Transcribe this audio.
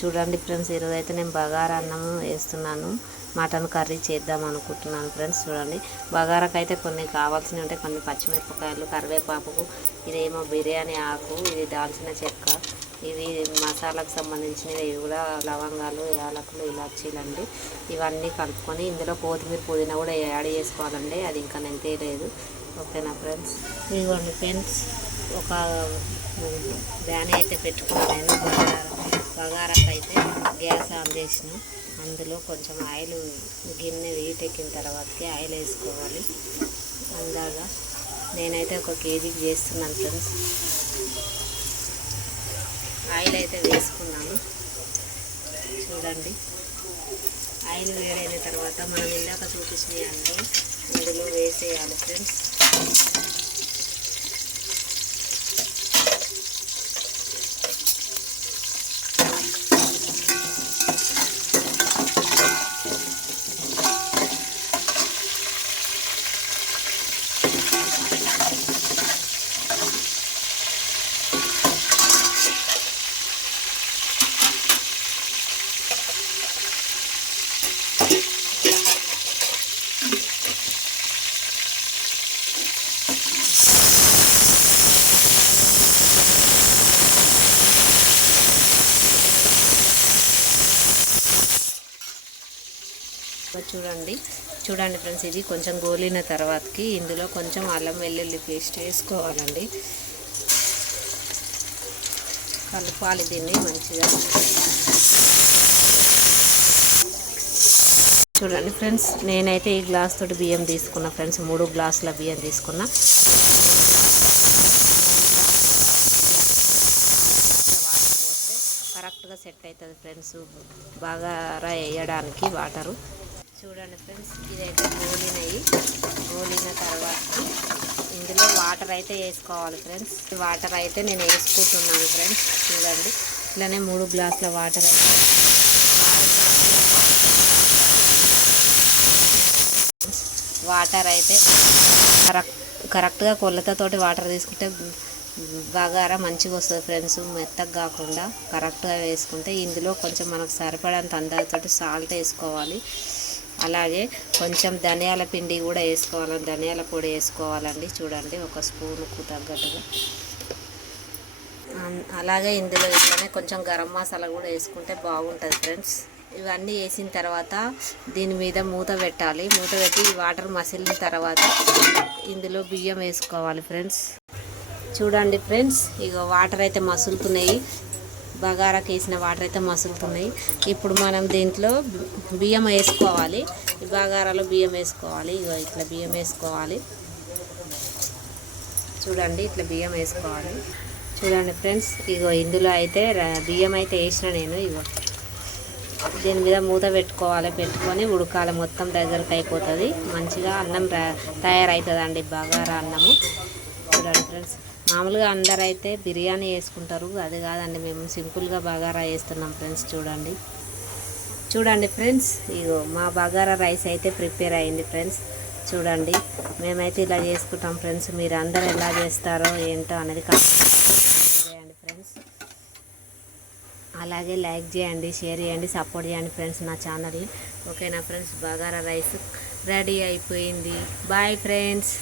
చూడండి ఫ్రెండ్స్, ఈరోజు అయితే నేను బగారా అన్నము వేస్తున్నాను. మటన్ కర్రీ చేద్దాం అనుకుంటున్నాను ఫ్రెండ్స్. చూడండి, బగారాకైతే కొన్ని కావాల్సినవి ఉంటాయి. కొన్ని పచ్చిమిరపకాయలు, కరివేపాకు, ఇదేమో బిర్యానీ ఆకు, ఇది దాల్చిన చెక్క, ఇవి మసాలాకు సంబంధించినవి, ఇవి కూడా లవంగాలు, యాలకులు, ఇలాచీలండి. ఇవన్నీ కలుపుకొని ఇందులో కొత్తిమీర, పుదీనా కూడా యాడ్ చేసుకోవాలండి. అది ఇంకా నేను తేలేదు. ఓకేనా ఫ్రెండ్స్? ఇదిగోండి ఫ్రెండ్స్, ఒక బ్యాన్ అయితే పెట్టుకున్నాను నేను. బగారాకు అయితే గ్యాస్ ఆన్ చేసిన, అందులో కొంచెం ఆయిల్, గిన్నె వీటెక్కిన తర్వాతకి ఆయిల్ వేసుకోవాలి. అందాగా నేనైతే 1 కేజీకి చేస్తున్నాను ఫ్రెండ్స్. ఆయిల్ అయితే వేసుకున్నాను. చూడండి, ఆయిల్ వేడైన తర్వాత మనం ఇందాక చూపించినవన్నీ ఇందులో వేసేయాలి ఫ్రెండ్స్. చూడండి ఫ్రెండ్స్, ఇది కొంచెం గోలిన తర్వాతకి ఇందులో కొంచెం అల్లం వెల్లుల్లి పేస్ట్ వేసుకోవాలండి. కలపాలి దీన్ని మంచిగా. చూడండి ఫ్రెండ్స్, నేనైతే ఈ గ్లాస్ తోటి బియ్యం తీసుకున్నా ఫ్రెండ్స్. 3 గ్లాసుల బియ్యం తీసుకున్నా. కరెక్ట్గా సెట్ అవుతుంది ఫ్రెండ్స్ బగారా వేయడానికి వాటరు. చూడండి ఫ్రెండ్స్, ఇదైతే గోలిన తర్వాత ఇందులో వాటర్ అయితే వేసుకోవాలి ఫ్రెండ్స్. వాటర్ అయితే నేను వేసుకుంటున్నాను ఫ్రెండ్స్. చూడండి, ఇట్లానే 3 గ్లాసుల వాటర్ అయితే కరెక్ట్గా కొలతతోటి వాటర్ తీసుకుంటే బగారా మంచిగా వస్తుంది ఫ్రెండ్స్. మెత్తగా కాకుండా కరెక్ట్గా వేసుకుంటే ఇందులో కొంచెం మనకు సరిపడంత అందరితోటి సాల్ట్ వేసుకోవాలి. అలాగే కొంచెం ధనియాల పిండి కూడా వేసుకోవాలి, ధనియాల పొడి వేసుకోవాలండి. చూడండి, 1 స్పూన్కు తగ్గట్టుగా. అలాగే ఇందులో ఇట్లనే కొంచెం గరం మసాలా కూడా వేసుకుంటే బాగుంటుంది ఫ్రెండ్స్. ఇవన్నీ వేసిన తర్వాత దీని మీద మూత పెట్టాలి. మూత పెట్టి వాటర్ మసిలిన తర్వాత ఇందులో బియ్యం వేసుకోవాలి ఫ్రెండ్స్. చూడండి ఫ్రెండ్స్, ఇక వాటర్ అయితే మసులుతున్నాయి. బగారాకి వేసిన వాటర్ అయితే మసులుతున్నాయి. ఇప్పుడు మనం దీంట్లో బియ్యం వేసుకోవాలి. ఈ బగారాలో బియ్యం వేసుకోవాలి. ఇగో ఇట్లా బియ్యం వేసుకోవాలి. చూడండి, ఇట్లా బియ్యం వేసుకోవాలి. చూడండి ఫ్రెండ్స్, ఇగో ఇందులో అయితే బియ్యం అయితే వేసిన నేను. ఇగో దీని మీద మూత పెట్టుకోవాలి. పెట్టుకొని ఉడకాలి. మొత్తం దగ్గరకు అయిపోతుంది. మంచిగా అన్నం తయారవుతుందండి బగారా అన్నము. చూడండి ఫ్రెండ్స్, మామూలుగా అందరైతే బిర్యానీ వేసుకుంటారు, అది కాదండి, మేము సింపుల్గా బగారా వేస్తున్నాం ఫ్రెండ్స్. చూడండి ఫ్రెండ్స్, ఇగో మా బగారా రైస్ అయితే ప్రిపేర్ అయింది ఫ్రెండ్స్. చూడండి, మేమైతే ఇలా చేసుకుంటాం ఫ్రెండ్స్. మీరు అందరు ఎలా చేస్తారో ఏంటో అనేది కామెంట్ చేయండి ఫ్రెండ్స్. అలాగే లైక్ చేయండి, షేర్ చేయండి, సపోర్ట్ చేయండి ఫ్రెండ్స్ నా ఛానల్ని. ఓకేనా ఫ్రెండ్స్? బగారా రైస్ రెడీ అయిపోయింది. Bye friends.